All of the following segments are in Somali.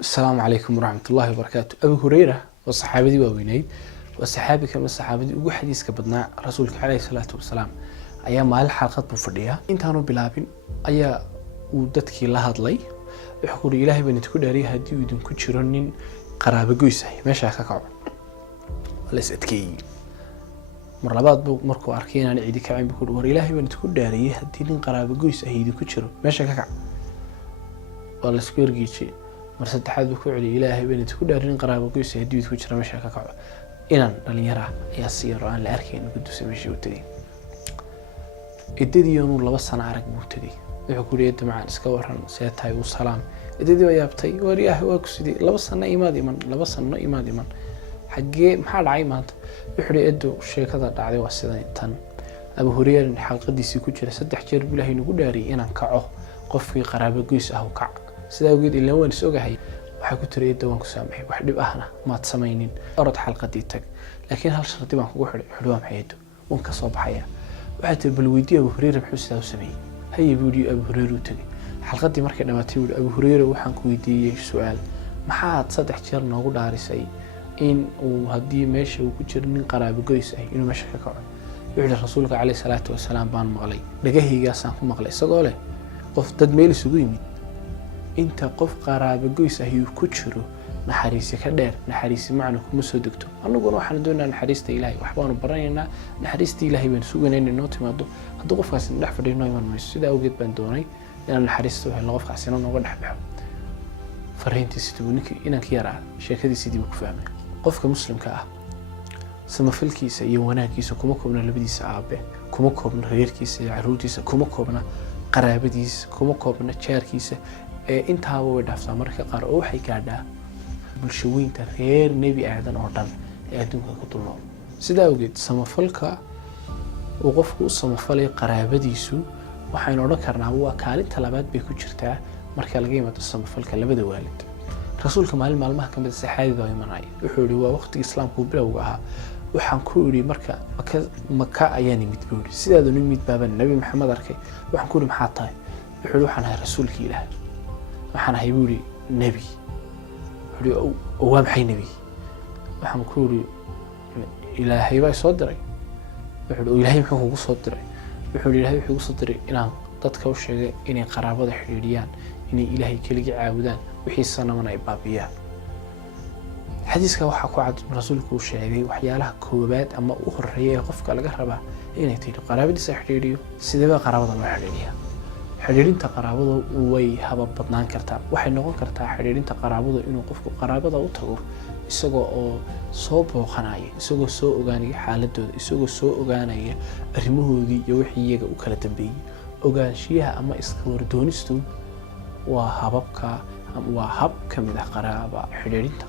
السلام عليكم ورحمة الله وبركاته. أبو هريرة والصحابة واوينيد والصحابي كما الصحابة ugu xadiiska badnaa rasuulka calayhi salaatu wasalaam ayaa maalin xalqad buu fadhiyaa intaanu bilaabin ayaa uu dadkii la hadlay wuxuu ku yiri Ilaahay baan idinku dhaariyay hadii uu idinku jiro nin qaraabo goys ah meesha ka kaco wala sadkii mar labaad buu markuu arkay inaan ciidi ka caan buu war Ilaahay baan idinku dhaariyay hadii nin qaraabo goys ah idinku jiro meesha ka kaco wala isku ergiici mar saddexaad buu ku celiyay Ilaahay baan idinku dhaarin qaraabo goys ah hadii idinku jiro meesha ka kaco inaan dhalinyaro ayaa si yar aan la arkayn gudus meesha u tagay idadiyoonu 2 sano arag buu tagay wuxuu ku leeyahay macaan iska waran seetay u salaam idadii way yaabtay war Ilaahay waa ku sidii 2 sano imaad iman 2 sano imaad iman xagee maxaa dhacay maanta wuxuu leeyahay sheekada dhacday waa sidan tan Abu Hurayra xalqadiisii ku jira 3 jeer Ilaahay nagu dhaariyay inaan kaco qofkii qaraabo goys ah u kac sida ugu ilaa waan soogahay waxa ku tiriyay dawaan ku saamay wax dhib ahna ma sameeynin orod xalqadii tag laakiin hal sharti baan kugu xidhay xidhwaan hay'ado wan ka soo baxaya waxa tii bal weydiiyay Abu Hurayra muxuu sidaa u sameeyay hay buudi Abu Hurayra u tagay xalqadii markay dhamaatay wuxuu Abu Hurayra waxaan ku weydiiyay su'aal maxaad 3 jeer noogu dhaarisay in uu hadii meesha uu ku jiro nin qaraabo goys ah inuu meesha ka kaco wuxuu rasuulka calayhi salaatu wasalaam baan maqlay dhagahaygaasaan ku maqlay isagoo leh qof dad meel isugu yimid inta qof qaraabo goys ah uu ku jiro naxariisi ka dheer naxariisi macna kuma soo degto anaguna waxaan doonaynaa naxariista Ilaahay wax baan baranaynaa naxariista Ilaahay baan sugaynaa inuu timaado haddii qofkaas dhex fadhiyo iman mayso sida awgeed baan doonay inaan naxariisto helno qofkaas inuu nooga dhex baxo fariintiisa tuunikii inaan ka yaraa sheekadiisa dib ku fahmay qofka muslimka ah samafalkiisa iyo wanaagiisa kuma koobna labadiisa aabe kuma koobna reerkiisa iyo caruurtiisa kuma koobna qaraabadiisa kuma koobna jaarkiisa intaaba way dhaaftaa marka qaar oo waxay gaadhaa bulshooyinka reer nabi aadan oo dhan ee adduunka ku dulnool sida awgeed samafalka oo qofku u samafalay qaraabadiisu waxaan oran karnaa waa kaalinta labaad bay ku jirtaa marka laga yimaado samafalka labada waalid rasuulka maalmaha kamid saxaabada ay imanay wuxuu yiri waa waqtiga islaamku bilowga ahaa waxaan ku yiri marka maka ayaan imid buuri sidaadu nimid baaban nabi maxamed arkay waxaan ku yiri maxaa tahay wuxuu waxaan ahay rasuulka Ilaahay waxaan ahay buuri nabi wuxuu waa maxay nabi waxaan ku yiri Ilaahay baa soo diray wuxuu Ilaahay muxuu kugu soo diray wuxuu Ilaahay wuxuu soo diray inaan dadka u sheegay inay qaraabada xiriiriyaan inay Ilaahay kaliya caabudaan wixii sanamana ay baabiyaan xadiiska waxa ku cad rasuulku uu sheegay waxyaalaha koobaad ama u horeeyay qofka laga rabaa inay tiiro qaraabadiisa xiriiriyo sidaba qaraabada loo xiriiriyaa xiriirinta qaraabada way haba badnaan kartaa waxay noqon kartaa xiriirinta qaraabada inuu qofku qaraabada u tago isagoo oo soo booqanaya isagoo soo ogaanaya xaaladooda isagoo soo ogaanaya arrimahoodii iyo wixii iyaga u kala dambeeyay ogaanshiyaha ama iska wardoonistu waa hababka waa hab kamid ah qaraabo xiriirinta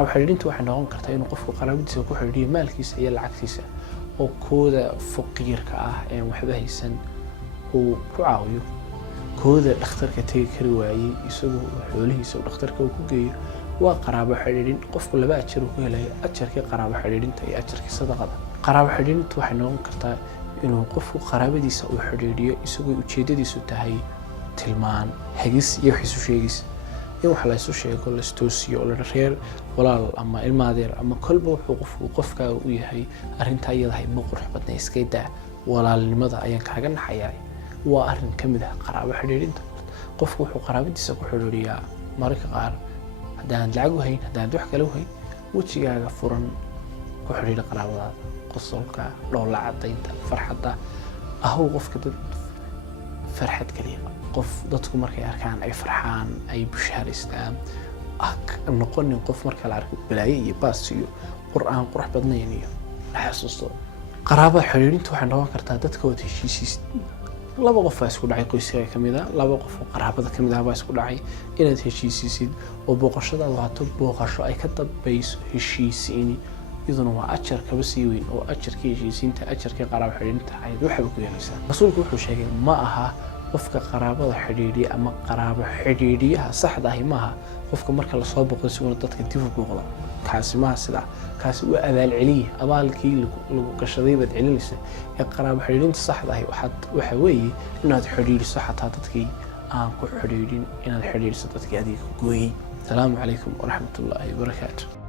waxay noqon kartaa inuu qofku qaraabadiisa ku xiriiriyo maalkiisa iyo lacagtiisa oo kooda faqiirka ah ee waxba haysan uu ku caawiyo kooda dhakhtarka tagi kari waayay isagoo xoolihiisa dhakhtarka uu ku geeyo waa qaraabo xiriirin qofku laba ajar uu helayo ajarkii qaraabo xiriirinta iyo ajarkii sadaqada qaraabo xiriirintu waxay noqon kartaa inuu qofku qaraabadiisa u xiriiriyo isagoo ujeedadiisu tahay tilmaan hagis iyo xisu sheegis in wax la isu sheego la istoosiyo la reer walaal ama ilmaadeer ama kolba wuxuu qofka u yahay arinta iyada ma qurux badna iska daa walaalnimada ayaan kaaga naxayay waa arin kamid ah qaraabo xiriirinta qofku wuxuu qaraabadiisa ku xiriiriyaa marka qaar hadaan lacag u hayn hadaan wax kale u hayn wajigaaga furan ku xiriir qaraabada qosolka dhoola cadaynta farxadda ahu qofka dad farxad kaliya qof dadku markay arkaan ay farxaan ay bushaaraystaan noqonin qof marka la arko balaayo iyo baas iyo quraan qurux badnayn iyo xasuusto qaraabo xiriirintu waxay noqon kartaa dadka wada heshiisiis laba qof isku dhacay qoyska kamid ah laba qof oo qaraabada kamid ah baa isku dhacay inaad heshiisiisid oo booqashada waato booqasho ay ka dambayso heshiisiin iduna waa ajar kaba sii weyn oo ajarkii heshiisiinta ajarkii qaraabo xiriirinta ay waxa ku yeelaysaa rasuulku wuxuu sheegay ma aha qofka qaraabada xiriiriya ama qaraabo xiriiriyaha saxda ah maaha qofka marka la soo boqdo si uu dadka dib u booqdo kaasi ma sida kaasi waa abaal celiye abaalkii lagu gashaday bad celinaysa ee qaraabo xiriirinta saxda ah waxa weeye inaad xiriiriso xataa dadkii aan ku xiriirin inaad xiriiriso dadkii adiga gooyay asalaamu calaykum waraxmat ullaahi wabarakaatu.